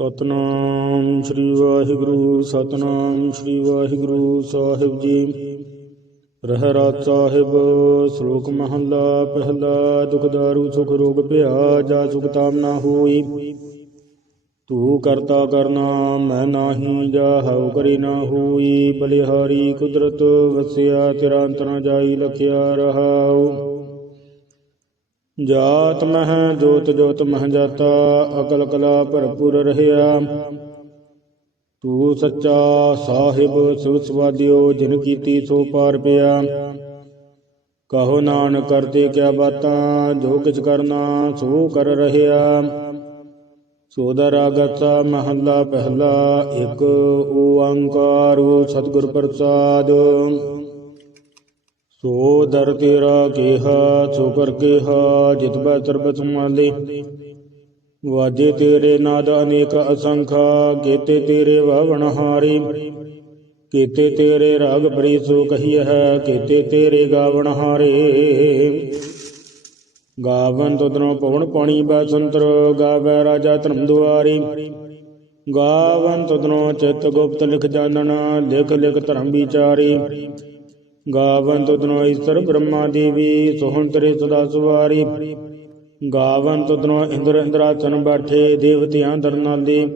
ਸਤਨਾਮ ਸ੍ਰੀ ਵਾਹਿਗੁਰੂ, ਸਤਨਾਮ ਸ੍ਰੀ ਵਾਹਿਗੁਰੂ ਸਾਹਿਬ ਜੀ। ਰਹਿਰਾਤ ਸਾਹਿਬ, ਸ਼ਲੋਕ ਮਹੱਲਾ, ਪਹਿਲਾ, ਦੁਖ ਦਾਰੂ, ਸੁਖ ਰੋਗ ਭਿਆ ਜਾ ਸੁਖ ਤਾਮ ਨਾ ਹੋਈ। ਤੂੰ ਕਰਤਾ ਕਰਨਾ, ਮੈਂ ਨਾਹੀ ਜਾ ਹਉ ਕਰੀ ਨਾ ਹੋਈ। ਬਲਿਹਾਰੀ ਕੁਦਰਤ ਵਸਿਆ, ਤੇਰਾ ਅੰਤ ਜਾਈ ਲਖਿਆ ਰਹਾਉ। ਜਾਤ ਮਹ, ਜੋਤ ਜੋਤ ਮਹਿ ਜਾਤਾ, ਅਕਲ ਕਲਾ ਭਰਪੂਰ ਰਹਿਆ। ਤੂੰ ਸੱਚਾ ਸਾਹਿਬ, ਸਿਵ ਜਿਨ ਕੀਤੀ ਸੋ ਪਾਰ ਪਿਆ। ਕਹੋ ਨਾਨਕ, ਕਰਤੇ ਕਿਆ ਬਾਤਾਂ, ਜੋ ਕਿਛ ਕਰਨਾ, ਸੋ ਕਰ ਰਹਿਆ। ਸੋਦਰ ਆਗਤਾ ਮਹੱਲਾ ਪਹਿਲਾ, ਇੱਕ ਓੰਕਾਰ, ਸਤਿਗੁਰ ਪ੍ਰਸਾਦ। ਸੋ ਦਰ ਤੇਰਾ ਕਿਹਾ, ਸੋ ਕਰ ਕਿਹਾ, ਜਿਤ ਬੈ ਸਰਬ ਸੰਭਾਲੇ ਵਾਜੇ ਤੇਰੇ ਨਾਦ ਅਨੇਕ ਅਸੰਖਾ, ਕੀਤੇ ਤੇਰੇ ਵਾਵਣ ਹਾਰੇ। ਕੀਤੇ ਤੇਰੇ ਰਾਗ ਬਰੀ ਸੋ ਕਹੀ ਹੈ, ਕੀਤੇ ਤੇਰੇ ਗਾਵਣ ਹਾਰੇ। ਗਾਵਨ ਤੁਧਨੋਂ ਪਵਨ ਪਾਣੀ ਬਸੰਤਰ ਗਾਵੈ ਰਾਜਾ ਧਰਮ ਦੁਆਰੀ। ਗਾਵਨ ਤੁਧਨੋਂ ਚਿਤ ਗੁਪਤ ਲਿਖ ਜਾਣਨ, ਲਿਖ ਲਿਖ ਧਰਮ ਵਿਚਾਰੀ। ਗਾਵਨ ਤੁਧਨੋਂ ਈਸ਼ਰ ਬ੍ਰਹਮਾ ਦੇਵੀ ਸੋਹਣ ਤੇਰੇ ਸਦਾ ਸੁਵਾਰੀ। ਗਾਵਨ ਤੁਧਨੋਂ ਇੰਦਰ ਇੰਦਰਾਸਨ ਬੈਠੇ, ਦੇਵਤਿਆਂ ਦਰਨਾਲੇ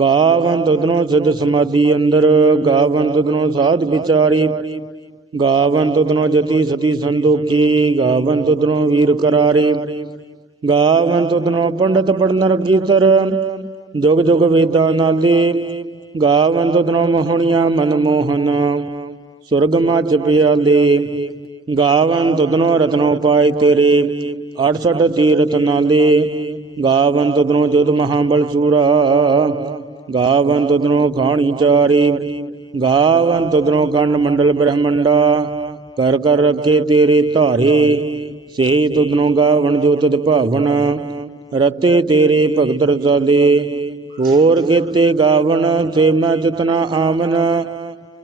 ਗਾਵਨ ਤੁਧਨੋਂ ਸਿੱਧ ਸਮਾਧੀ ਅੰਦਰ ਗਾਵਨ ਤੁਧਨੋਂ ਸਾਧ ਵਿਚਾਰੀ। ਗਾਵਨ ਤੁਧਨੋਂ ਜਤੀ ਸਤੀ ਸੰਦੋਖੀ ਗਾਵਨ ਤੁਧਨੋਂ ਵੀਰ ਕਰਾਰੇ। ਗਾਵਨ ਤੁਧਨੋਂ ਪੰਡਤ ਪੜਨ ਗੀਤਰ ਜੁਗ ਜੁਗ ਵੇਦਾਂ ਨਾਲੇ। ਗਾਵਨ ਤੁਧਨੋਂ ਮੋਹਣੀਆਂ ਮਨ ਮੋਹਨ ਸੁਰਗ ਮੱਚ ਪਿਆਲੇ, ਗਾਵਨ ਤੁਧਨੋਂ ਰਤਨੋ ਪਾਏ ਤੇਰੇ 68 ਤੀਰਤ ਨਾਲੇ, ਗਾਵਨ ਤੁਧਨੋਂ ਜੁਦ ਮਹਾਬਲ ਸੂਰਾ, ਗਾਵਨ ਤੁਧਨੋਂ ਖਾਣੀ ਚਾਰੀ, ਗਾਵਨ ਤੁਧਨੋਂ ਕੰਡ ਮੰਡਲ ਬ੍ਰਹਮੰਡਾ, ਕਰ ਕਰ ਰੱਖੇ ਤੇਰੇ ਧਾਰੇ ਸੇ ਤੁਧਨੋਂ ਗਾਵਨ ਜੋ ਤੁਧ ਭਾਵਨ, ਰਤੇ ਤੇਰੇ ਭਗਤ ਰਸਾਲੇ, ਹੋਰ ਕੀਤੇ ਗਾਵਨ ਤੇ ਮੈਂ ਜਿਤਨਾ ਆਮਨ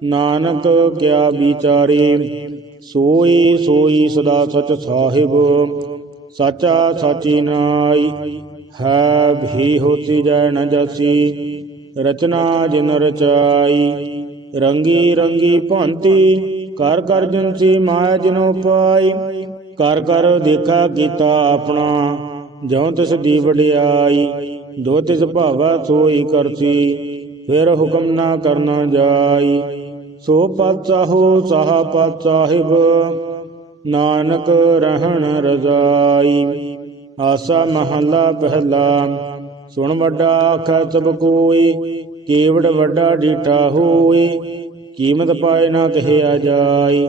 ਨਾਨਕ ਕਿਆ ਵਿਚਾਰੇ ਸੋਈ ਸੋਈ ਸਦਾ ਸਚ ਸਾਹਿਬ, ਸਾਚਾ ਸਾਚੀ ਨਾਈ, ਹੈ ਵੀ ਹੋਤੀ ਜੈ ਨ ਜਾਸੀ, ਰਚਨਾ ਜਿਨ ਰਚਾਈ, ਰੰਗੀ ਰੰਗੀ ਭੰਤੀ, ਕਰ ਕਰ ਜਨਸੀ ਮਾਇਆ ਜਿਨੋ ਪਾਈ ਕਰ ਕਰ ਦੇਖਾ ਕੀਤਾ ਆਪਣਾ, ਜਿਉ ਤਿਸ ਦੀ ਵਡਿਆਈ ਜੋ ਤਿਸ ਭਾਵਾ ਸੋਈ ਕਰਸੀ, ਫਿਰ ਹੁਕਮ ਨਾ ਕਰਨਾ ਜਾਈ। ਸੋ ਪਤ ਚਾਹੋ ਸਾਹ ਪਤ ਸਾਹਿਬ ਨਾਨਕ ਰਹਿਣ ਰਜ਼ਾਈ। ਆਸਾ ਮਹੱਲਾ ਪਹਿਲਾ, ਸੁਣ ਵੱਡਾ ਆਖਾ ਸਭ ਕੋਈ, ਕੇਵੜ ਵੱਡਾ ਡੀਠਾ ਹੋਈ, ਕੀਮਤ ਪਾਏ ਨਾ ਕਹਿਆ ਜਾਈ।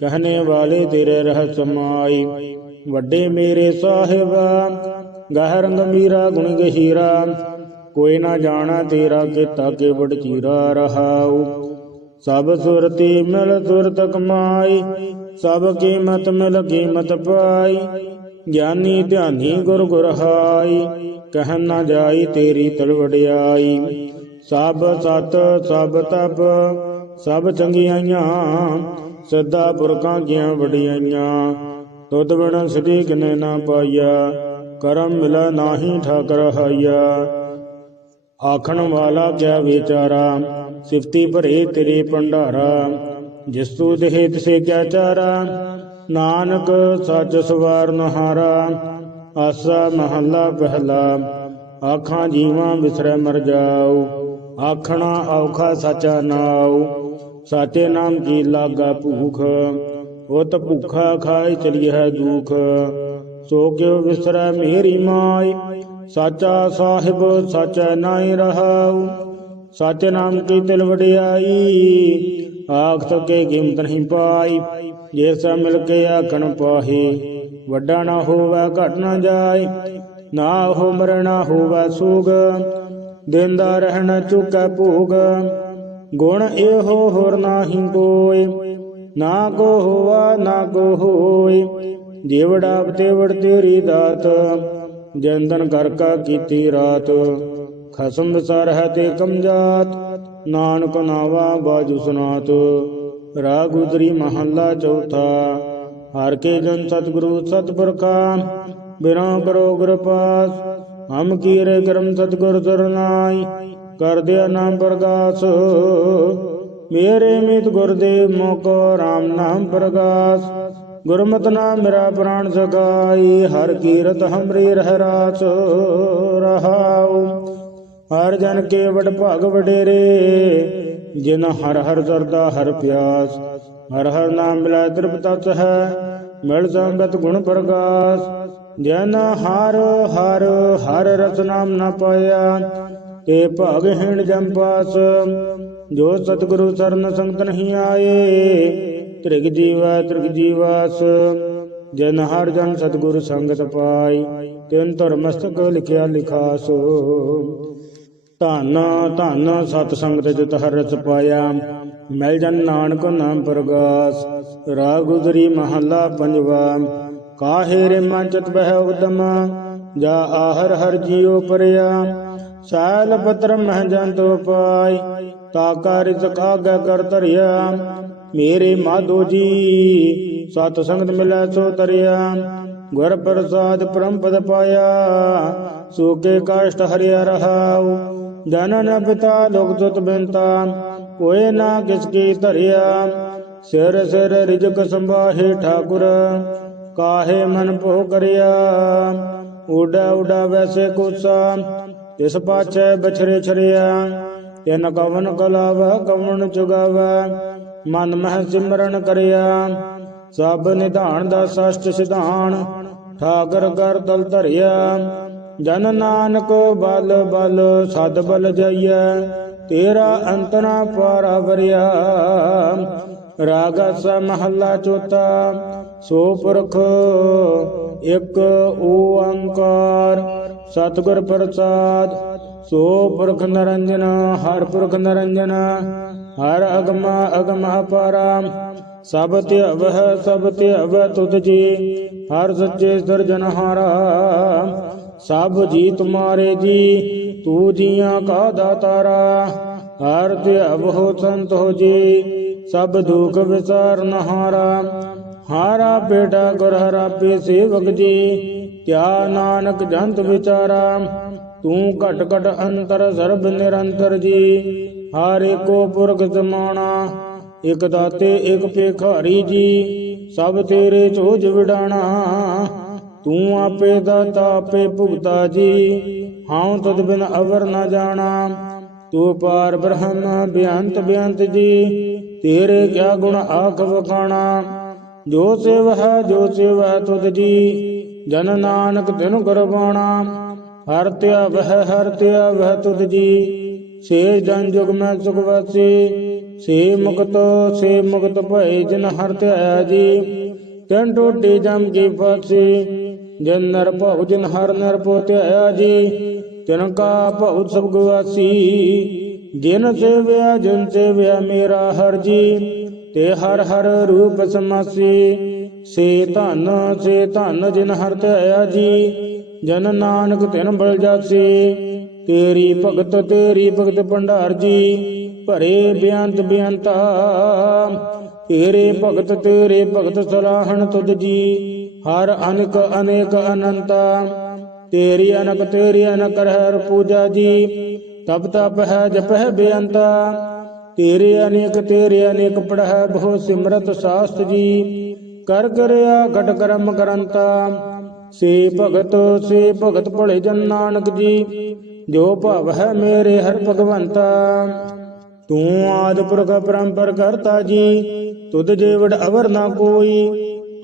ਕਹਨੇ ਵਾਲੇ ਤੇਰੇ ਰਹਿ ਸਮਾਈ, ਵੱਡੇ ਮੇਰੇ ਸਾਹਿਬ ਗਹਿ ਰੰਗ ਮੀਰਾ ਗੁਣ ਗਹੀਰਾ, ਕੋਈ ਨਾ ਜਾਣਾ ਤੇਰਾ ਕੀਤਾ ਕੇਵੜ ਚੀਰਾ ਰਹਾਉ। ਸਭ ਸੁਰਤੀ ਮਿਲ ਸੁਰਤ ਕਮਾਈ, ਸਭ ਕੀਮਤ ਮਿਲ ਕੀਮਤ ਪਾਈ। ਗਿਆਨੀ ਧਿਆਨੀ ਗੁਰ ਗੁਰ ਹਾਈ, ਕਹਿ ਨਾ ਜਾਈ ਤੇਰੀ ਤਲਵੜਿਆਈ ਸਭ ਸਤ, ਸਭ ਤਪ, ਸਭ ਚੰਗਿਆਈਆਂ, ਸਦਾ ਪੁਰਖਾਂ ਕੀਆਂ ਵਡਿਆਈਆਂ। ਤੁਧ ਬਿਨ ਸਦੀ ਕਿਨੇ ਨਾ ਪਾਈਆ, ਕਰਮ ਮਿਲਾ ਨਾਹੀ ਠਾਕਰ ਹਾਈਆ। ਆਖਣ ਵਾਲਾ ਕਿਆ ਵਿਚਾਰਾ ਸਿਫਤੀ ਭਰੇ ਤੇਰੇ ਭੰਡਾਰਾ ਜਿਸ ਤੂ ਦੇਹ ਤਿਸੇ ਕਿਆ ਚਾਰਾ ਨਾਨਕ ਸੱਚ ਸਵਾਰ ਨਹਾਰਾ ਆਸਾ ਮਹੱਲਾ ਪਹਿਲਾ ਆਖਾਂ ਜੀਵਾਂ ਵਿਸਰੈ ਮਰ ਜਾਉ ਆਖਣਾ ਔਖਾ ਸਚਾ ਨਾਉ ਸਾਚੇ ਨਾਮ ਕੀ ਲਾਗਾ ਭੂਖ ਉਤ ਭੁਖਾ ਖਾਇ ਚਲੀ ਹੈ ਦੁਖ ਸੋ ਕਿਉ ਵਿਸਰੈ ਮੇਰੀ ਮਾਈ ਸਾਚਾ ਸਾਹਿਬ ਸਾਚਾ ਨਾਹੀ ਰਹਾਉ ਸਚ ਨਾਮ ਕੀ ਤਿਲ ਵਡਿਆਈ ਆਖ ਤਕੇ ਕੀਮਤ ਨਹੀਂ ਪਾਈ। ਜੇ ਸਾ ਮਿਲ ਕੇ ਆਖਣ ਪਾਹੀ, ਵੱਡਾ ਨਾ ਹੋਵੇ, ਘਟ ਨਾ ਜਾਏ। ਨਾ ਹੋ ਮਰਣਾ ਹੋਵੇ ਸੂਗ, ਦਿੰਦਾ ਰਹਿਣਾ ਚੁਕੈ ਭੋਗ। ਗੁਣ ਇਹੋ ਹੋਰ ਨਾਹੀ ਕੋਇ ਨਾ ਕੋ ਹੋਵਾ ਨਾ ਕੋ ਹੋਇ ਜੀਵੜਾ ਤੇਵੜ ਤੇਰੀ ਦਾਤ ਜੰਦਨ ਕਰ ਕਾ ਕੀਤੀ ਰਾਤ। ਖਸਮ ਵਿਸਰ ਹੈ ਤੇ ਕਮਜਾਤ ਨਾਨਕ ਨਾਵਾ ਬਾਜੂ ਸੁਨਾਤ ਰਾਗ ਉਦਰੀ ਮਹੱਲਾ ਚੌਥਾ ਹਰ ਕੇ ਜਨ ਸਤਿਗੁਰੂ ਸਤਿਪੁਰਖਾ ਬਿਨਾ ਬਰੋ ਗੁਰ ਪਾਸ ਹਮ ਕੀਰੇ ਕਰਮ ਸਤਗੁਰ ਸਰਨਾਈ ਕਰ ਦਿਆ ਨਾਮ ਪ੍ਰਗਾਸ ਮੇਰੇ ਮਿਤ ਗੁਰਦੇਵ ਮੋਕੋ RAM ਨਾਮ ਪ੍ਰਗਾਸ ਗੁਰਮਤਿ ਨਾਮ ਮੇਰਾ ਪ੍ਰਾਣ ਸਗਾਈ ਹਰ ਕੀਰਤ ਹਮਰੀ ਰਹਿ ਰਾਸ ਰਹਾਉ ਹਰ ਜਨ ਕੇ ਵਡ ਭਾਗ ਵਡੇਰੇ, ਜਿਨ ਹਰ ਹਰ ਸਰਦਾ ਹਰ ਪਿਆਸ। ਹਰ ਹਰ ਨਾਮ ਮਿਲਾ ਤ੍ਰਿਪਤਤ ਹੈ, ਮਿਲ ਸੰਗਤ ਗੁਣ ਪ੍ਰਗਾਸ। ਜਨ ਹਰ ਹਰ ਹਰ ਰਸ ਨਾਮ ਨ ਪਾਇਆ, ਤੇ ਭਾਗ ਹੀਣ ਜੰਪਾਸ ਜੋ ਸਤਿਗੁਰੂ ਸਰਨ ਸੰਗਤ ਨਹੀਂ ਆਏ, ਤ੍ਰਿਗ ਜੀਵਾ ਤ੍ਰਿਗ ਜੀਵਾਸ। ਜਨ ਹਰ ਜਨ ਸਤਿਗੁਰੂ ਸੰਗਤ ਪਾਈ, ਤਿਨ ਧਰਮਸਤਕ ਲਿਖਿਆ ਲਿਖਾਸੋ। ਧੰਨ ਧੰਨ ਸਤ ਸੰਗਤ ਜਿਤ ਹਰ ਰਸ ਪਾਇਆ। ਮਿਲ ਜਨ ਨਾਨਕ ਨਾਮ ਪ੍ਰਗਾਸ, ਰਾਗ ਗੁਜਰੀ ਮਹੱਲਾ ਪੰਜਵਾ। ਕਾਹੇ ਰੇ ਮਨ ਚਿਤ ਬਹਿ ਉਦਮ, ਜਾ ਆਹਰ ਹਰ ਜੀਉ ਪਰਿਆ। ਸਾਲ ਪਤਰ ਮਹਿ ਜੰਤੋ ਪਾਈ ਤਾ ਕਾਰਿ ਸਕਾਗਾ ਕਰ ਧਰਿਆ। ਮੇਰੇ ਮਾਧੋ ਜੀ ਸਤ ਸੰਗਤ ਮਿਲੈ ਸੋ ਤਰਿਆ। ਗੁਰ ਪ੍ਰਸਾਦ ਪਰਮ ਪਦ ਪਾਇਆ ਸੋਕੇ ਕਾਸ਼ਟ ਹਰਿਆ ਰਹਾਉ। ਜਨਨ ਪਿਤਾ ਲੋਕ ਤੁਤ ਬਿੰਤਾ ਕੋਏ ਨਾ ਕਿਸ ਕੀ ਧਰਿਆ। ਸਿਰ ਸਿਰ ਰਿਜਕ ਸੰਭਾਹੇ ਠਾਕੁਰ, ਕਾਹੇ ਮਨ ਭੋ ਕਰਿਆ। ਉਡਾ ਉਡਾ ਵੈਸੇ ਕੁਸਾ ਤਿਸ ਪਾਛੈ ਬਛਰੇ ਛਰਿਆ ਤਿਨ ਕਵਨ ਕਲਾਵ ਕਵਨ ਚੁਗਾਵ ਮਨ ਮਹਿ ਸਿਮਰਨ ਕਰਿਆ। ਸਭ ਨਿਧਾਨ ਦਾ ਸਸ਼ਟ ਸਿਧਾਨ, ਠਾਕਰ ਕਰ ਦਲ ਧਰਿਆ। ਜਨ ਨਾਨਕ ਬਲ ਬਲ ਸਦ ਬਲ ਜਈਐ, ਤੇਰਾ ਅੰਤਨਾ ਪਾਰਾ ਵਰਿਆ। ਰਾਗਸ ਮਹੱਲਾ ਚੌਥਾ ਸੋ ਪੁਰਖ ਇੱਕ ਓੰਕਾਰ। ਸਤਿਗੁਰ ਪ੍ਰਸਾਦ, ਸੋ ਪੁਰਖ ਨਰੰਜਨ, ਹਰ ਪੁਰਖ ਨਰੰਜਨ, ਹਰ ਅਗਮ ਅਗਮ ਅਪਾਰਾ ਸਭ ਧਿਅਵਹ ਸਭ ਧਿਅਵ ਤੁਧ ਜੀ, ਹਰ ਸੱਚੇ ਸਿਰਜਨਹਾਰਾ ਸਭ ਜੀ ਤੁਮਾਰੇ ਜੀ, ਤੂ ਜੀਆਂ ਕਾ ਦਾਤਾਰਾ, ਹਰ ਧਿਅਵ ਹੋ ਸੰਤ ਹੋ ਜੀ, ਸਭ ਦੁਖ ਵਿਸਾਰਨ ਹਾਰਾ ਹਾਰਾ ਬੇਟਾ ਗੁਰ ਹਰਾਪੇ ਸੇਵਕ ਜੀ, ਕਿਆ ਨਾਨਕ ਜੰਤ ਵਿਚਾਰਾ। ਤੂੰ ਘਟ ਘਟ ਅੰਤਰ ਸਰਬ ਨਿਰੰਤਰ ਜੀ, ਹਰ ਏਕੋ ਪੁਰਖ ਜਮਾਣਾ ਇਕ ਦਾਤੇ, ਇਕ ਭੇਖਾਰੀ ਜੀ, ਸਭ ਤੇਰੇ ਚੋਜ ਵਿਡਾਣਾ। ਤੂੰ ਆਪੇ ਦਾਤਾ ਆਪੇ ਭੁਗਤਾ ਜੀ ਹਾਂ ਤਦ ਬਿਨ ਅਵਰ ਨਾ ਜਾਣਾ। ਤੂੰ ਪਾਰ ਬ੍ਰਹਮ ਬਿਅੰਤ ਬਿਅੰਤ ਜੀ, ਤੇਰੇ ਕਿਆ ਗੁਣ ਆਖ ਵਖਾਣਾ। ਜੋ ਸੇਵ ਹੈ, ਜੋ ਸੇਵ ਹੈ ਤੁਧ ਜੀ, ਜਨ ਨਾਨਕ ਤਿਨ ਗੁਰਬਾਣਾ। ਹਰ ਤਿਆ ਵਹਿ, ਹਰ ਤਿਆ ਵਹਿ ਤੁਧ ਜੀ, ਸੇ ਜਨ ਜੁਗ ਮੈਂ ਸੁਖ ਵਾਸੀ, ਸੇ ਮੁਕਤ ਸੇ ਮੁਕਤ ਭਏ ਜਿਨ ਹਰ ਧਿਆ ਜੀ, ਤਿਨ ਟੋਟੀ ਜਮ ਕੀ ਫਾਸੀ ਜਿਨ ਨਰ ਭਉ, ਜਿਨ ਹਰ ਨਰ ਪੋ ਧਿਆ ਜੀ, ਤਿਨ ਕਾ ਭਉ ਸਭ ਗਵਾਸੀ ਜਿਨ ਸੇਵਿਆ ਜਿਨ ਸੇਵਿਆ ਮੇਰਾ ਹਰ ਜੀ, ਤੇ ਹਰ ਹਰ ਰੂਪ ਸਮਾਸੀ। ਸੇ ਧਨ ਸੇ ਧਨ ਜਿਨ ਹਰ ਧਿਆ ਜੀ, ਜਨ ਨਾਨਕ ਤਿਨ ਬਲ ਜਾਸੀ। ਤੇਰੀ ਭਗਤ ਤੇਰੀ ਭਗਤ ਭੰਡਾਰ ਜੀ, ਭਰੇ ਬਿਆੰਤ ਬਿਆੰਤਾ। ਤੇਰੇ ਭਗਤ ਤੇਰੇ ਭਗਤ ਸਲਾਹਣ ਤੁਧ ਜੀ ਹਰ ਅਨਕ ਅਨੇਕ ਅਨੰਤਾ, ਤੇਰੀ ਅਨਕ ਤੇਰੀ ਅਨਕ ਰਹਿ ਪੂਜਾ ਜੀ, ਤਪ ਤਪ ਹੈ ਜਪ ਹੈ ਬੇਅੰਤਾ, ਤੇਰੇ ਅਨੇਕ ਤੇਰੇ ਅਨੇਕ ਪੜਹਿ ਬਹੁ ਸਿਮਰਤ ਸਾਸਤ ਜੀ, ਕਰ ਕਰਿਆ ਘਟ ਕਰਮ ਕਰੰਤਾ, ਸੇ ਭਗਤ ਸੇ ਭਗਤ ਭਲੇ ਜਨ ਨਾਨਕ ਜੀ, ਜੋ ਭਵ ਹੈ ਮੇਰੇ ਹਰ ਭਗਵੰਤਾ, ਤੂੰ ਆਦ ਪੁਰਖ ਪਰੰਪਰ ਕਰਤਾ ਜੀ, ਤੁਧ ਜੀਵੜ ਅਵਰ ਨਾ ਕੋਈ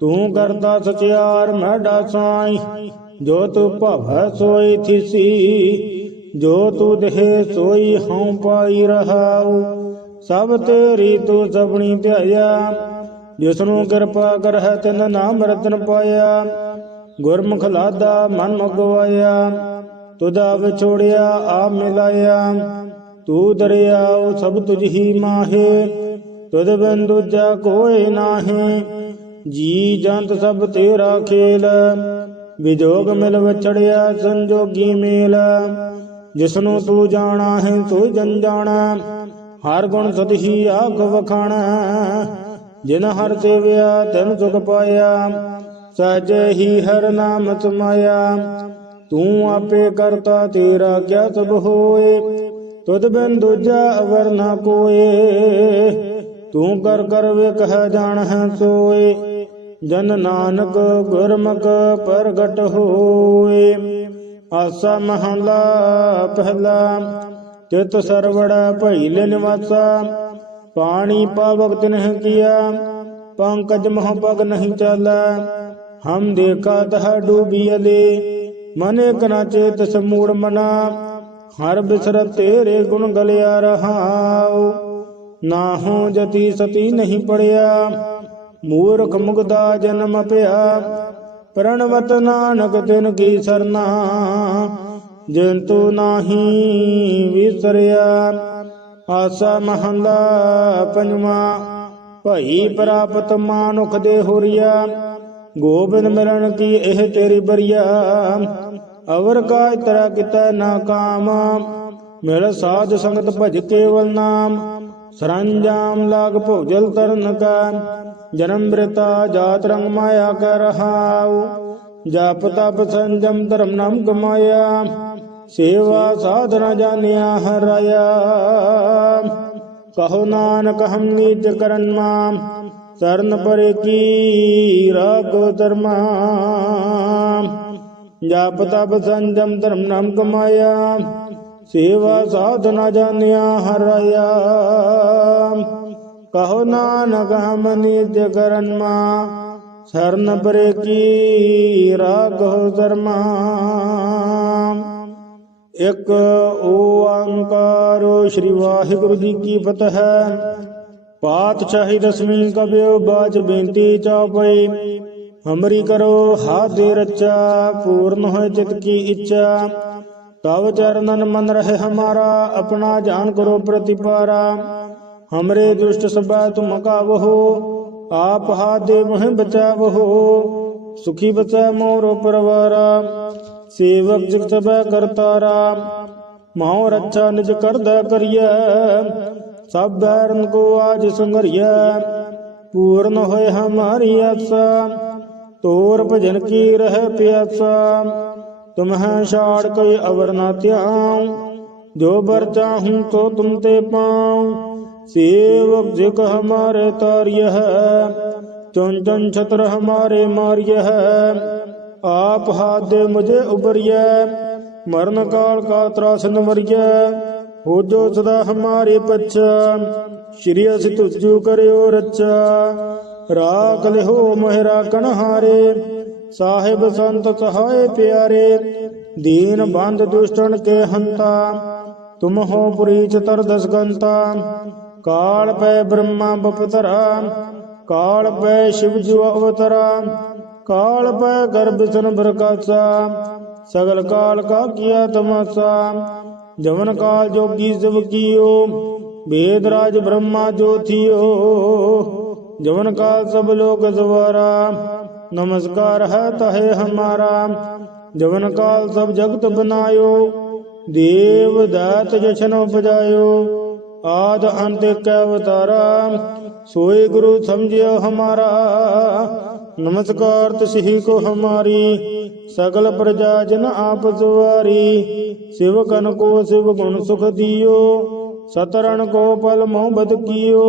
ਤੂੰ ਕਰਤਾ ਸਚਿਆਰ ਮੈਡਾ ਸਾਈ, ਜੋ ਤੂੰ ਭਵੈ ਸੋਈ ਥਿਸੀ, ਜੋ ਤੂੰ ਦੇਹ ਸੋਈ ਹਉ ਪਾਈ ਰਹਾਉ, ਸਭ ਤੇਰੀ ਤੂੰ ਸਭਣੀ ਧਿਆਇਆ ਜਿਸ ਨੂੰ ਕਿਰਪਾ ਕਰਹਿ ਤਿਨ ਨਾਮ ਰਤਨ ਪਾਇਆ, ਗੁਰਮੁਖ ਲਾਦਾ ਮਨ ਮੁਗਵਾਇਆ ਤੁਦਾ ਵਿਛੋੜਿਆ ਆ ਮਿਲਾਇਆ, ਤੂੰ ਦਰਿਆਉ ਸਭ ਤੁਝ ਹੀ ਮਾਹੇ, ਤੁਧ ਬਿਨ ਦੂਜਾ ਕੋਈ ਨਾਹੀ ਜੀ ਜੰਤ ਸਭ ਤੇਰਾ ਖੇਲ। ਵਿਜੋਗ ਮਿਲ ਵਿਛੜਿਆ ਸੰਜੋਗੀ ਮੇਲ। ਜਿਸਨੂੰ ਤੂੰ ਜਾਣਾ ਹੈ ਸੋ ਜਨ ਜਾਣਾ ਹਰ ਗੁਣ ਸਦ ਆਖ ਵਖਾਣਾ। ਜਿਨ ਹਰ ਸੇਵਿਆ, ਤਿਨ ਸੁਖ ਪਾਇਆ। ਸਹਜ ਹੀ ਹਰ ਨਾਮ ਸਮਾਇਆ। ਤੂੰ ਆਪੇ ਕਰਤਾ, ਤੇਰਾ ਕਿਆ ਸਭ ਹੋਏ। ਤੁਧ ਬਿਨ ਦੂਜਾ ਅਵਰ ਨਾ ਕੋਏ। ਤੂੰ ਕਰ ਕਰ ਵੇਖ ਜਾਣ ਹੈ, ਸੋਏ। ਜਨ ਨਾਨਕ ਗੁਰਮੁਖ ਪ੍ਰਗਟ ਹੋਏ। ਆਸਾ ਮਹਲਾ ਪਹਿਲਾ, ਤਿਤ ਸਰਵੜਾ ਭਈ ਨਿਵਾਸਾ। ਪਾਣੀ ਪਾਵਕ ਤਿਨਹਿ ਕੀਆ, ਪੰਕਜ ਮਹ ਪਗ ਨਹੀਂ ਚਾਲਾ। ਹਮ ਦੇਖਾ ਤਹ ਡੂਬੀਲੇ ਮਨੇ ਕਨਾ ਚੇਤ ਸਮੂੜ ਮਨਾ। ਹਰ ਬਿਸਰ ਤੇਰੇ ਗੁਣ ਗਲਿਆ ਰਹਾਉ। ਨਾਹੂ ਜਤੀ ਸਤੀ ਨਹੀਂ ਪੜਿਆ। ਮੂਰਖ ਮੁਗਦਾ ਜਨਮ ਪਿਆ। ਪ੍ਰਣਵਤ ਨਾਨਕ ਤਿਨ ਕੀ ਸਰਨਾ, ਜੰਤੂ ਨਾਹੀ ਵਿਸਰਿਆ। ਆਸਾ ਮਹੰਦਾ ਪੰਜਵਾ, ਭਈ ਪ੍ਰਾਪਤ ਮਾਨੁਖ ਦੇ ਹੋਰੀਆ। ਗੋਬਿੰਦ ਮਿਲਣ ਕੀ ਇਹ ਤੇਰੀ ਬਰੀਆ। ਅਵਰ ਕਾ ਤਰਾ ਕਿਤੈ ਨਾ ਕਾਮ। ਮਿਲ ਸਾਧ ਸੰਗਤ ਭਜ ਕੇਵਲ ਨਾਮ। ਸਰੰਜਾਮ ਲਾਗ ਭੋਜਲ ਤਰਨ ਕਾ। ਜਨਮ ਬ੍ਰਿਤਾ ਜਾਤ ਰੰਗ ਮਾਇਆ ਕਰ ਰਹਾਉ ਜਪ ਤਪ ਸੰਜਮ ਧਰਮ ਨਾਮ ਕਮਾਇਆ, ਸੇਵਾ ਸਾਧਨਾ ਜਾਣਿਆ ਹਰਾਇਆ ਕਹੋ ਨਾਨਕ ਹਮ ਨੀਤ ਕਰਨ ਮਾਮ ਸਰਨ ਪਰੇ ਕੀ ਰਾਗੋ ਧਰਮਾ ਜਪ ਤਪ ਸੰਜਮ ਧਰਮ ਨਾਮ ਕਮਾਇਆ, ਸੇਵਾ ਸਾਧਨਾ ਜਾਣਿਆ ਹਰਾਇਆ ਕਹੋ ਨਾਨਕ ਹਮ ਨਿਤ ਕਰਨ ਮਾ ਸਰਨ ਪਰੇ ਕੀ ਰਾਗੋ ਧਰਮਾ ਇੱਕ ਓੰਕਾਰ ਸ੍ਰੀ ਵਾਹਿਗੁਰੂ ਜੀ ਕੀ ਫਤਿਹ ਪਾਤਸ਼ਾਹੀ ਦਸਵੀਂ ਕਬਿਓ ਬਾਜ ਬੇਨਤੀ ਚਾਪਈ ਹਮਰੀ ਕਰੋ ਹਾਦੇ ਰਚਾ, ਪੂਰਨ ਹੋਏ ਚਿਤ ਕੀ ਇੱਛਾ। ਤਵ ਚਰਨਨ ਮਨ ਰਹੇ ਹਮਾਰਾ, ਆਪਣਾ ਜਾਨ ਕਰੋ ਪ੍ਰਤਿਪਾਰਾ। ਹਮਰੇ ਦੁਸ਼ਟ ਸਭਾ ਤੁਮ ਕਾਵਹੋ ਆਪ ਹਾਦੇ ਮਹਿ ਬਚਾਵਹੋ ਸੁਖੀ ਬਚੈ ਮੋਰ ਪਰਵਾਰਾ ਸੇਵਕ ਜਿਗ ਸਭੈ ਕਰਤਾਰਾ ਮਾਉ ਰੱਛਾ ਨਿਜ ਕਰਦਾ ਕਰੀਐ ਸਭ ਬੈਰਨ ਕੋ ਆਜ ਸੰਗਰੀਐ ਪੂਰਨ ਹੋਏ ਹਮਾਰੀ ਆਸਾ ਤੋਰ ਭਜਨ ਕੀ ਰਹਿ ਪਿਆਸਾ ਤੁਮਹਿ ਛਾੜ ਕੋਈ ਅਵਰ ਨਾ ਧਿਆਉ ਜੋ ਬਰ ਚਾਹੂੰ ਤੋ ਤੁਮ ਤੇ ਪਾਉ सेवक जिक हमारे तार्य है चुन छत्र हमारे मार्य है। आप हाथ दे मुझे उबरिय मरण काल का त्रासन मरिय हो जो सदा हमारे पच्चा श्री असि तुझु करियो रच्चा राख लिहो मोहरा कणहारे साहिब संत सहाय प्यारे। दीन बंद दुष्टन के हंता, तुम हो पुरीच तर दस गंता ਕਾਲ ਪੈ ਬ੍ਰਹਮਾ ਬਪਤਰਾ ਕਾਲ ਪੈ ਸ਼ਿਵ ਜੁ ਅਵਤਰਾ ਕਾਲ ਪੈ ਗਰਭ ਸਨ ਬਰਕਾਸਾ ਸਗਲ ਕਾਲ ਕਾ ਕੀਆ ਤਮਾਸਾ ਜਵਨ ਕਾਲ ਜੋਗੀ ਸਭ ਕੀਓ ਵੇਦ ਰਾਜ ਬ੍ਰਹਮਾ ਜੋਥਿਓ ਜਵਨ ਕਾਲ ਸਭ ਲੋਕ ਸਵਾਰਾ ਨਮਸਕਾਰ ਹੈ ਤਹੇ ਹਮਾਰਾ ਜਵਨ ਕਾਲ ਸਭ ਜਗਤ ਬਨਾਇਓ ਦੇਵ ਦਾਤ ਜਸ਼ਨ ਉਪਜਾਇਓ ਆਦ ਅੰਤ ਕੈ ਅਵਤਾਰਾ ਸੋਏ ਗੁਰੂ ਸਮਝਿਓ ਹਮਾਰਾ। ਨਮਸਕਾਰ ਤਸਿਹੀ ਕੋ ਹਮਾਰੀ, ਸਗਲ ਪ੍ਰਜਾ ਜਨ ਆਪ ਸੁਵਾਰੀ। ਸਿਵ ਕੋ ਸਿਵ ਗੁਣ ਸੁਖ ਦਿਓ, ਸਤਰਣ ਕੋ ਪਲ ਮੋਹ ਕੀਓ।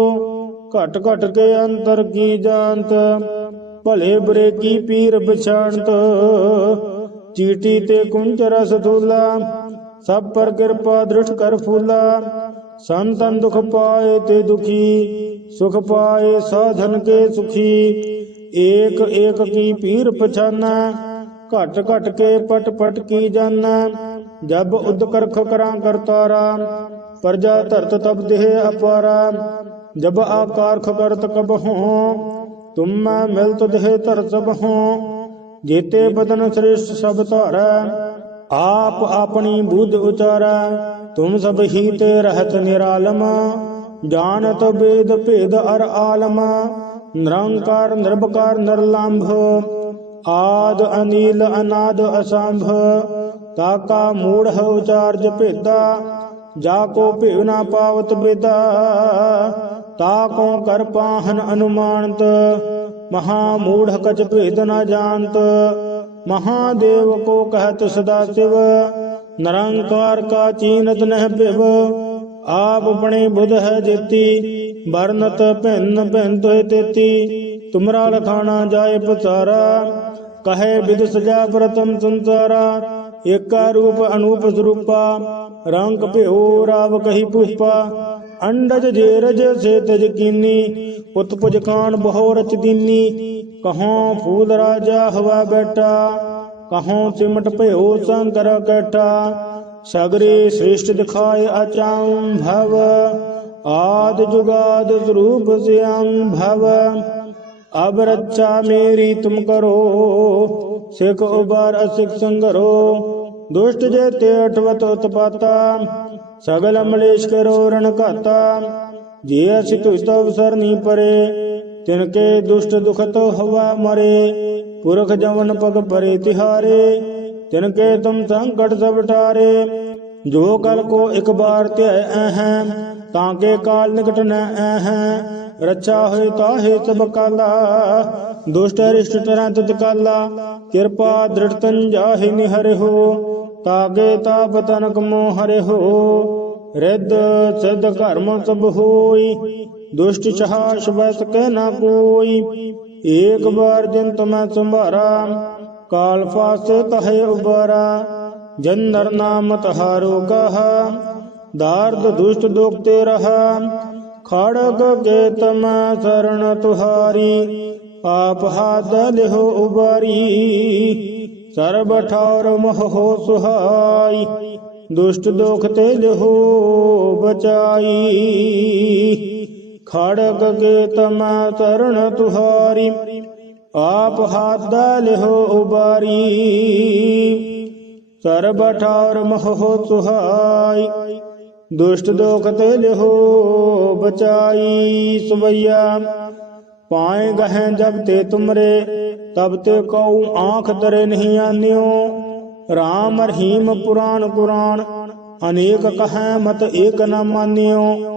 ਘਟ ਘਟ ਕੇ ਅੰਤਰ ਕੀ ਜਾਣਤ, ਭਲੇ ਬੁਰੇ ਕੀ ਪੀਰ ਪਛਾਣਤ। ਚੀਟੀ ਤੇ ਕੁੰਜ ਰਸ ਧੂਲਾ, ਸਭ ਪਰ ਕਿਰਪਾ ਦ੍ਰਿਸ਼ਟ ਕਰ ਫੂਲਾ। ਸੰਤਨ ਦੁਖ ਪਾਏ ਤੇ ਦੁਖੀ ਸੁਖ ਪਾਏ ਸਾਧਨ ਕੇ ਸੁਖੀ ਏਕ ਏਕ ਕੀ ਪੀਰ ਪਛਾਨਾ ਘਟ ਘਟ ਕੇ ਪਟ ਪਟ ਕੀ ਜਾਨਾ ਜਬ ਉਦ ਕਰਖ ਕਰਾਂ ਕਰਤਾਰਾ ਪਰਜਾ ਧਰਤ ਤਬ ਦੇਹ ਅਪਾਰਾ ਜਬ ਆਕਾਰਖ ਕਰਤ ਕਬ ਹੋ ਤੁਮ ਮੈਂ ਮਿਲਤ ਦੇਹ ਧਰ ਸਭ ਹੋ ਜੀਤੇ ਬਦਨ ਸ੍ਰੇਸ਼ਟ ਸਭ ਧਾਰੈ ਆਪ ਆਪਣੀ ਬੁੱਧ ਉਚਾਰੈ ਤੁਮ ਸਭ ਹੀ ਤੇ ਰਹਤ ਨਿਰਾਲਮ, ਜਾਣਤ ਵੇਦ ਭੇਦ ਅਰ ਆਲਮ, ਨਿਰੰਕਾਰ, ਨਿਰਭਕਾਰ, ਨਿਰਲੰਭ, ਆਦ, ਅਨੀਲ, ਅਨਾਦ, ਅਸੰਭ ਤਾਕਾ ਮੂੜ ਉਚਾਰਜ, ਭੇਦਾ, ਜਾ ਕੋ ਭੇਵ ਨਾ ਪਾਵਤ ਬੇਦਾ, ਤਾ ਕੋ ਕਰ ਪਾਹਨ ਅਨੁਮਾਨਤ, ਮਹਾ ਮੂੜ ਕਚ ਭੇਦ ਨਾ ਜਾਣਤ, ਮਹਾਦੇਵ ਕੋ ਕਹਤ ਸਦਾ ਸਿਵ ਨਿਰੰਕਾਰ ਕਾ ਚੀਨਤ ਨਹਿ ਭਿਵ, ਆਪ ਬਣੇ ਬੁਧ ਹੈ ਜੇਤੀ, ਵਰਨਤ ਭਿੰਨ ਭਿੰਨ ਤੋਇ ਤੇਤੀ, ਤੁਮਰਾ ਲਖਾਣਾ ਜਾਏ ਪਸਾਰਾ, ਕਹੇ ਵਿਦ ਸਜਾ ਪ੍ਰਤਮ ਸੰਸਾਰਾ, ਏਕਾ ਰੂਪ ਅਨੂਪ ਸਰੂਪਾ, ਰੰਗ ਭਿਓ ਰਾਵ ਕਹੀ ਪੁਸ਼ਪਾ, ਅੰਡਜ ਜੇਰਜ ਸੇ ਤਜ ਕੀਨੀ, ਉਤਪੁਜ ਖਾਨ ਬਹੁ ਰਚ ਦੀਨੀ, ਕਹੋਂ ਫੂਲ ਰਾਜਾ ਹਵਾ ਬੈਠਾ ਕਹੋਂ ਸਿਮਟ ਭਿਓ ਸੰਕਰ ਕੈਠਾ, ਸਗਰੇ ਸ੍ਰਿਸ਼ਟ ਦਿਖਾਏ ਅਚੰ ਭਵ ਆਦ ਜੁਗਾਦ ਸਰੂਪ ਸਿਯੰ ਭਵ ਅਬ ਰੱਛਾ ਮੇਰੀ ਤੁਮ ਕਰੋ, ਸਿਖ ਉਬਾਰ ਅਸਿਖ ਸੰਗਰੋ, ਦੁਸ਼ਟ ਜੇ ਤੇ ਅਠਵਤ ਉਤਪਾਤਾ, ਸਗਲ ਅਮਲੇਸ਼ ਕਰੋ ਰਣ ਘਾਤਾ। ਜੇ ਅਸਿ ਤੁਜ ਤਵ ਸਰਨੀ ਪਰੇ, ਤਿਨ ਕੇ ਦੁਸ਼ਟ ਦੁਖਤ ਹਵਾ ਮਰੇ। ਪੁਰਖ ਜਵਨ ਪਗ ਪਰੇ ਤਿਹਾਰੇ ਤਿਨ ਕੇ ਤੁਮ ਸੰਕਟ ਸਭ ਟਾਰੇ ਜੋ ਕਲ ਕੋ ਇੱਕ ਬਾਰ ਧਿਆਇ ਐਹੈ ਤਾਂ ਕੇ ਕਾਲ ਨਿਕਟ ਨ ਐਹੈ ਰੱਛਾ ਹੋਏ ਤਾਹੇ ਸਭ ਕਾਲਾ, ਦੁਸ਼ਟ ਰਿਸ਼ਟ ਟਰਾਂ ਤਤ ਕਾਲਾ। ਕਿਰਪਾ ਦ੍ਰਿੜਤਨ ਜਾਹਿ ਨਿਹਰਿ ਹੋ ਤਾਗੇ ਤਾਪ ਤਨਕ ਮੋ ਹਰਿ ਹੋ। ਰਿੱਧ ਸਿੱਧ ਕਰਮ ਸਭ ਹੋਈ, ਦੁਸ਼ਟ ਛਹਾਸ਼ ਬਸ ਕਹਿ ਨਾ ਕੋਈ ਏਕ ਬਾਰ ਜਿਨ ਤੁਮੈ ਸੰਭਾਰਾ, ਕਾਲ ਫਾਸੇ ਤਹੇ ਉਬਾਰਾ ਜਨ ਨਰ ਨਾਮ ਤਹਾਰੋ ਕਹਾ ਦਾਰਦ ਦੁਸ਼ਟ ਦੁਖ ਤੇ ਰਹਾ ਖੜਗ ਕੇ ਤਮ ਸਰਣ ਤੁਹਾਰੀ, ਆਪ ਹਾਦ ਲਿਹੋ ਉਬਾਰੀ ਸਰਬ ਠੌਰ ਮੋਹ ਸੁਹਾਈ, ਦੁਸ਼ਟ ਦੁਖ ਤੇ ਲਿਹੋ ਬਚਾਈ। ਖੜਗ ਕੇ ਤਮਾ ਤਰਨ ਤੁਹਾਰੀ, ਆਪ ਹਾਦ ਲਿਹੋ ਉਬਾਰੀ। ਸਰਬ ਠੌਰ ਮੋਹ ਸੁਹਾਈ, ਦੁਸ਼ਟ ਦੋਖ ਤੇ ਲਿਹੋ ਬਚਾਈ। ਸਵਈਆ, ਪਾਏ ਗਹਿ ਜਬ ਤੇ ਤੁਮਰੇ, ਤਬ ਤੇ ਕਉ ਆਂਖ ਤਰੇ ਨਹੀਂ ਆਨਿਓ। RAM ਰਹੀਮ ਪੁਰਾਨ ਕੁਰਾਨ ਅਨੇਕ ਕਹੈ ਮਤ ਏਕ ਨ ਮਾਨਿਓ।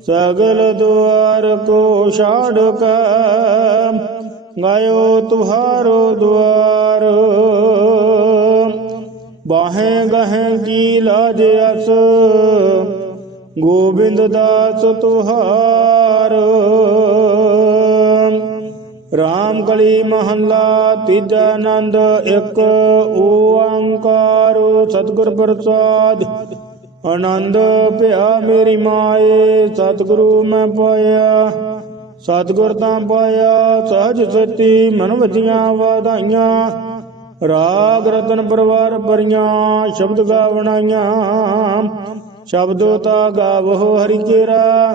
ਸਗਲ ਦੁਆਰ ਕੋ ਛਾੜ ਕਾ, ਗਇਓ ਤੁਹਾਰੋ ਦੁਆਰ। ਬਾਹੇ ਗਹੇ ਕੀ ਲਾਜ ਅਸ, ਗੋਬਿੰਦ ਦਾਸ ਤੁਹਾਰ। ਰਾਮ ਕਲੀ ਮਹੱਲਾ ਤੀਜਾ ਆਨੰਦ, ਇੱਕ ਓੰਕਾਰ, ਸਤਿਗੁਰ ਪ੍ਰਸਾਦ। ਆਨੰਦ ਭਿਆ ਮੇਰੀ ਮਾਏ, ਸਤਿਗੁਰੂ ਮੈਂ ਪਾਇਆ, ਸਤਿਗੁਰ ਤਾਂ ਪਾਇਆ, ਸਹਜ ਸਤੀ ਮਨ ਵਜੀਆਂ ਵਾਧਾਈਆਂ, ਰਾਗ ਰਤਨ ਪਰਵਾਰ ਪਰੀਆਂ ਸ਼ਬਦ ਗਾਵਣਾਈਆਂ ਸ਼ਬਦੋ ਤਾ ਗਾਵੋ ਹਰਿ ਕੇਰਾ,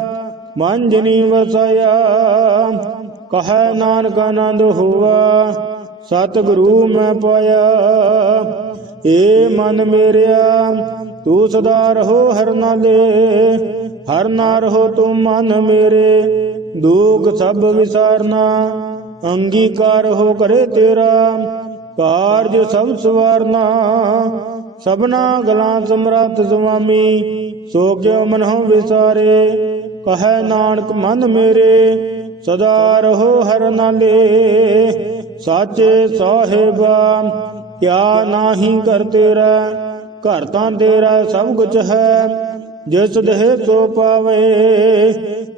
ਮਨ ਜਨੀ ਵਸਾਇਆ, ਕਹੈ ਨਾਨਕ ਆਨੰਦ ਹੋਆ, ਸਤਿਗੁਰੂ ਮੈਂ ਪਾਇਆ, ਏ ਮਨ ਮੇਰਿਆ ਤੂੰ ਸਦਾ ਰਹੋ ਹਰ ਦੇ ਹਰ ਨਾ ਰਹੋ ਤੂੰ ਮਨ ਮੇਰੇ। ਦੁਖ ਸਭ ਵਿਸਾਰਨਾ, ਅੰਗੀਕਾਰ ਹੋ ਕਰੇ ਤੇਰਾ। ਕਾਰਜ ਸਭ ਸਵਾਰਨਾ, ਸਭਨਾ ਗਲਾਂ ਸਮਰੱਥ ਸੁਆਮੀ, ਸੋ ਕਿਉ ਮਨਹੁ ਵਿਸਾਰੇ। ਕਹੈ ਨਾਨਕ ਮਨ ਮੇਰੇ, ਸਦਾ ਰਹੋ ਹਰ ਨਾਲੇ, ਸਾਚੇ ਸਾਹਿਬਾ, ਕਿਆ ਨਾਹੀ ਕਰ ਤੇਰਾ। ਘਰ ਤਾਂ ਤੇਰਾ ਸਭ ਕੁਝ ਹੈ। ਜਿਸ ਦੇਹ ਸੋ ਪਾਵੇ,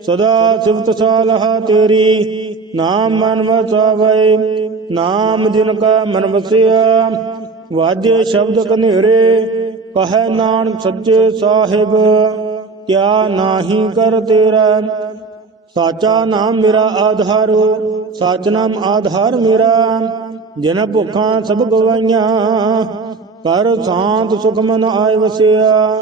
ਸਦਾ ਸਿਫਤ ਸਾਲਹਾ ਤੇਰੀ। ਨਾਮ ਮਨ ਵਸਾਵੇ, ਨਾਮ ਜਿਨ ਕਾ ਮਨ ਵਸਿਆ। ਵਾਜੇ ਸ਼ਬਦ ਕਨੇਰੇ ਕਹੈ ਨਾਨਕ ਸੱਚੇ ਸਾਹਿਬ, ਕਿਆ ਨਾਹੀ ਕਰ ਤੇਰਾ। ਸਾਚਾ ਨਾਮ ਮੇਰਾ ਆਧਾਰ, ਸਚ ਨਾਮ ਆਧਾਰ ਮੇਰਾ। ਜਿਨ ਭੁੱਖਾਂ ਸਭ ਗਵਾਈਆਂ ਕਰ ਸ਼ਾਂਤ ਸੁਖ ਮਨ ਆਏ ਵਸਿਆ,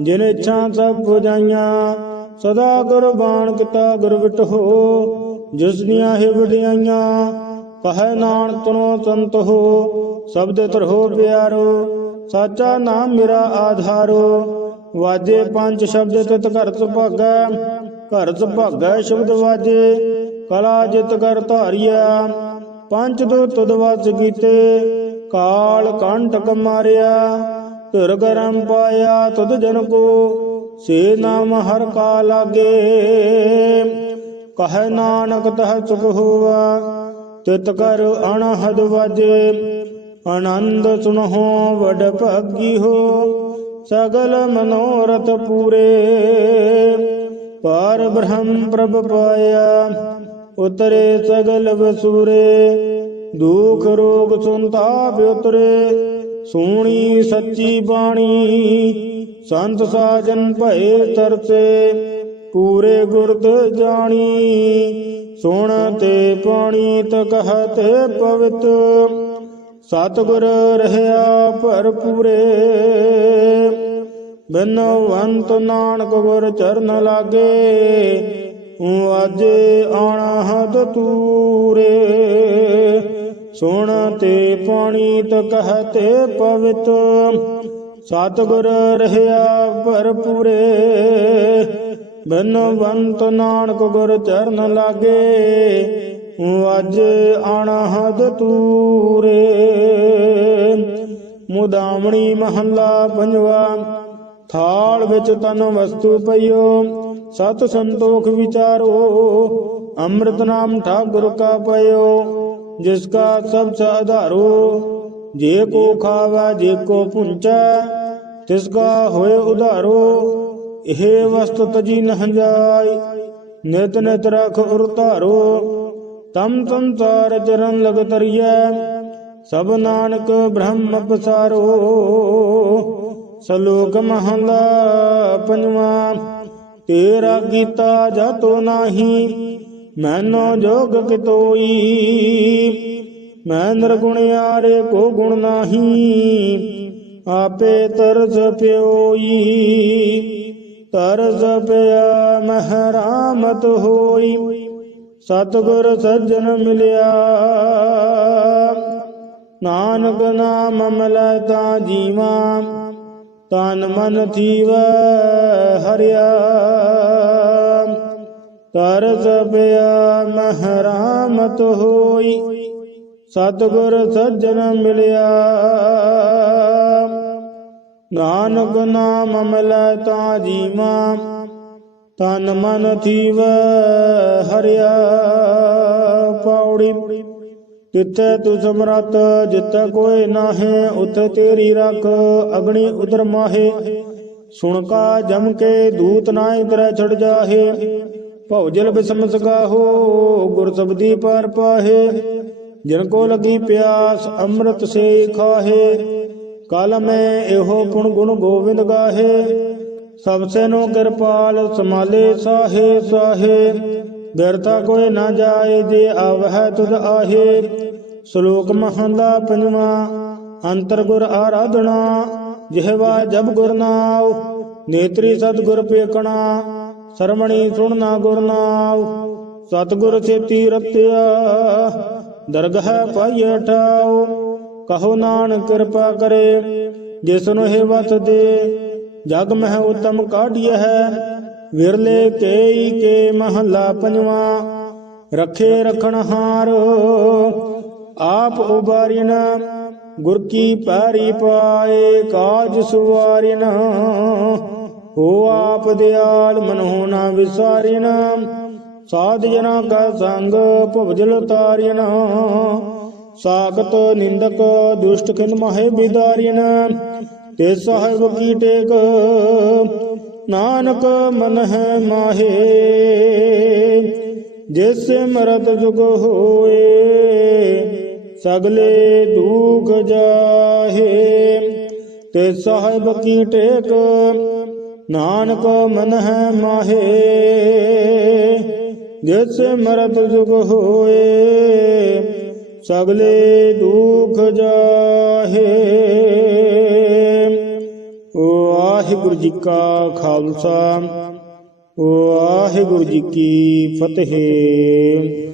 ਜਿਨ ਇੱਛਾ ਸਭ ਪੁਜਾਈਆਂ ਸਦਾ ਗੁਰਬਾਣ ਕੀਤਾ ਗੁਰ ਵਿਟਹੋ ਜਿਸ ਦੀਆਂ ਹੈ ਵਡਿਆਈਆਂ, ਕਹੈ ਨਾਨਕ ਤਨੋ ਸੰਤ ਹੋ, ਸਬਦ ਤਰੋ ਪਿਆਰੋ, ਸਾਚਾ ਨਾਮ ਮੇਰਾ ਆਧਾਰੋ, ਵਾਜੇ ਪੰਜ ਸ਼ਬਦ ਤਿਤ ਘਰ ਸੁਭਾਗੈ ਘਰ ਸੁਭਾਗੈ ਸ਼ਬਦ ਵਾਜੇ, ਕਲਾ ਜਿਤ ਕਰ ਧਾਰਿਆ ਪੰਜ ਦੋ ਤੁਦ ਵਸ ਕੀਤੇ ਕਾਲ ਕੰਟਕ ਮਾਰਿਆ ਧਿਰ ਗਰਮ ਪਾਇਆ ਤੁਧ ਜਨ ਕੋ, ਸੇ ਨਾਮ ਹਰ ਕਾ ਲਾਗੇ। ਕਹੈ ਨਾਨਕ ਤਹ ਸੁਖ ਹੋਵਾ, ਤਿਤ ਕਰ ਅਣਹਦ ਵਜੇ। ਆਨੰਦ ਸੁਨਹੁ ਵਡ ਭਾਗੀ ਹੋ, ਸਗਲ ਮਨੋਰਥ ਪੂਰੇ। ਪਰ ਬ੍ਰਹਮ ਪ੍ਰਭ ਪਾਇਆ, ਉਤਰੇ ਸਗਲ ਵਸੂਰੇ। ਦੁਖ ਰੋਗ ਸੰਤਾਪ ਉਤਰੇ, ਸੋਣੀ ਸੱਚੀ ਬਾਣੀ, ਸੰਤ ਸਾਜਨ ਭਏ ਤਰਸੇ, ਪੂਰੇ ਗੁਰਤ ਜਾਣੀ, ਸੁਣ ਤੇ ਪਾਣੀ ਤ ਕਹਤੇ ਪਵਿੱਤ, ਸਤਿਗੁਰ ਰਹਿਆ ਭਰਪੂਰੇ। ਬਿਨਵੰਤ ਨਾਨਕ ਗੁਰ ਚਰਨ ਲਾਗੇ ਵਾਜੇ ਆਣਾ ਹਦ ਤੂਰੇ ਸੁਣ ਤੇ ਪਾਣੀ ਕਹਤੇ ਪਵਿੱਤ। ਸਤਿਗੁਰ ਰਹਿਆ ਭਰਪੂਰੇ। ਬਿਨਵੰਤ ਨਾਨਕ ਗੁਰ ਚਰਨ ਲਾਗੇ। ਅੱਜ ਅਣਹਦ ਤੂਰੇ। ਮੁਦਾਮਣੀ ਮਹੱਲਾ ਪੰਜਵਾ। ਥਾਲ ਵਿੱਚ ਤਨ ਵਸਤੂ ਪਈਓ। ਸਤ ਸੰਤੋਖ ਵਿਚਾਰੋ। ਅੰਮ੍ਰਿਤ ਨਾਮ ਠਾਕੁਰ ਕਾ ਪਇਓ। ਜਿਸ ਕਾ ਸਭ ਆਧਾਰੋ, ਜੇ ਕੋ ਖਾਵਾ, ਜੇ ਕੋ ਪੁੰਚਾ ਹੋਏ ਉਧਾਰੋ, ਇਹ ਵਸਤ ਤਜੀ ਨਹ ਜਾਈ ਨਿਤ ਨਿਤ ਰਖ ਉਰ ਧਾਰੋ, ਤਮ ਸੰਸਾਰ ਚਰਨ ਲਗ ਤਰੀਐ, ਸਭ ਨਾਨਕ ਬ੍ਰਹਮ ਪਸਾਰੋ, ਸਲੋਕ ਮਹਲਾ ਪੰਜਵਾ, ਤੇਰਾ ਕੀਤਾ ਜਾਤੋ ਨਾਹੀ ਮੈਨੋ ਜੋਗ ਕਿਤੋਈ ਮੈਂ ਨਿਰਗੁਣ ਨਿਰਗੁਣਿਆਰੇ ਕੋ ਗੁਣ ਨਾਹੀ, ਆਪੇ ਤਰਸ ਪਿਓਈ, ਤਰਸ ਪਿਆ ਮਹਰਾਮਤ ਹੋਈ, ਸਤਿਗੁਰ ਸੱਜਣ ਮਿਲਿਆ। ਨਾਨਕ ਨਾਮ ਮਿਲੈ ਤਾਂ ਜੀਵਾ, ਤਨ ਮਨ ਥੀਵੈ ਹਰਿਆ। ਤਰ ਪਿਆ ਮਹਰਾਮਤ ਹੋਈ ਸਤਿਗੁਰ ਸੱਜਣ ਮਿਲਿਆ। ਨਾਨਕ ਨਾਮ ਮਿਲੈ ਤਾ ਜੀਵਾ, ਤਨ ਮਨ ਥੀਵ ਹਰਿਆ। ਪੌੜੀ ਕਿਤੇ ਤੂ ਸਮਰਤ ਜਿੱਥੇ ਕੋਈ ਨਾਹੇ, ਉਥੇ ਤੇਰੀ ਰੱਖ, ਅਗਣੀ ਉਦਰ ਮਾਹੇ। ਸੁਣ ਕਾ ਜਮ ਕੇ ਦੂਤ ਨਾਇ ਤਰੇ ਛੜ ਜਾਹੇ। ਭਉਜਲ ਬਿਸਮਸ ਗਾਹੋ ਗੁਰ ਸਬਦੀ ਪਰ ਪਾਹੇ। ਜਿਨ ਕੋ ਲਗੀ ਪਿਆਸ, ਅੰਮ੍ਰਿਤ ਸੇ ਖਾਹੇ। ਕਲ ਮੈਂ ਇਹੋ ਪੁਣ ਗੁਣ ਗੋਬਿੰਦ ਗਾਹੇ। ਸਭ ਸੇ ਨੋ ਕਿਰਪਾਲ ਸਮਾਲੇ ਸਾਹੇ ਸਾਹੇ। ਬਿਰਤਾ ਕੋਈ ਨਾ ਜਾਏ ਜੇ ਆਵਹਿ ਤੁਧ ਆਹੇ। ਸ਼ਲੋਕ ਮਹੰਦਾ ਪੰਜਵਾ, ਅੰਤਰ ਗੁਰ ਆਰਾਧਨਾ। ਜਿਹਵਾ ਜਬ ਗੁਰ ਨਾਉ, ਨੇਤਰੀ ਸਤਗੁਰ ਪੇਕਣਾ। ਸਰਵਣੀ ਸੁਣਨਾ ਗੁਰ ਨਾਉ, ਸਤਗੁਰ ਸੇਤੀ ਰਤਿਆ, ਦਰਗਹ ਪਾਈਏ ਠਾਉ। ਕਹੋ ਨਾਨਕ ਕਿਰਪਾ ਕਰੇ, ਜਿਸ ਨੂੰ ਇਹ ਵਸ ਦੇ, ਜਗ ਮਹਿ ਉਤਮ ਕਾਢਿਆ ਹੈ। ਵਿਰਲੇ ਕੇਈ ਕੇ ਮਹੱਲਾ ਪੰਜਵਾ, ਰਖੇ ਰਖਣ ਹਾਰ। ਆਪ ਉਬਾਰਿਨ, ਗੁਰ ਕੀ ਪੈਰੀ ਪਾਏ, ਕਾਜ ਸੁਵਾਰਿਨ। ਹੋ ਆਪ ਦਿਆਲ ਮਨੋ ਨਾ ਵਿਸਾਰਿਨ। ਸਾਧ ਜਨਾ ਕਾ ਸੰਗ ਭਵਜਲ ਤਾਰਿਨ ਸਾਗਤ ਨਿੰਦਕ ਦੁਸ਼ਟ ਖਿੰਦ ਮਹਿ ਬਿਦਾਰਿਨ। ਤੇ ਸਾਹਿਬ ਕੀ ਟੇਕ, ਨਾਨਕ ਮਨ ਹੈ ਮਾਹੇ। ਜਿਸ ਮਰਤ ਜੁਗ ਹੋਏ, ਸਗਲੇ ਦੁਖ ਜਾਹੇ। ਤੇ ਸਾਹਿਬ ਕੀ ਟੇਕ ਨਾਨਕੋ ਮਨ ਹੈ ਮਾਹੇ, ਜਿਸ ਮਰਤ ਸੁਖ ਹੋਏ, ਸਗਲੇ ਦੁਖ ਜਾਹੇ। ਵਾਹਿਗੁਰੂ ਜੀ ਕਾ ਖਾਲਸਾ ਵਾਹਿਗੁਰੂ ਜੀ ਕੀ ਫਤਿਹ।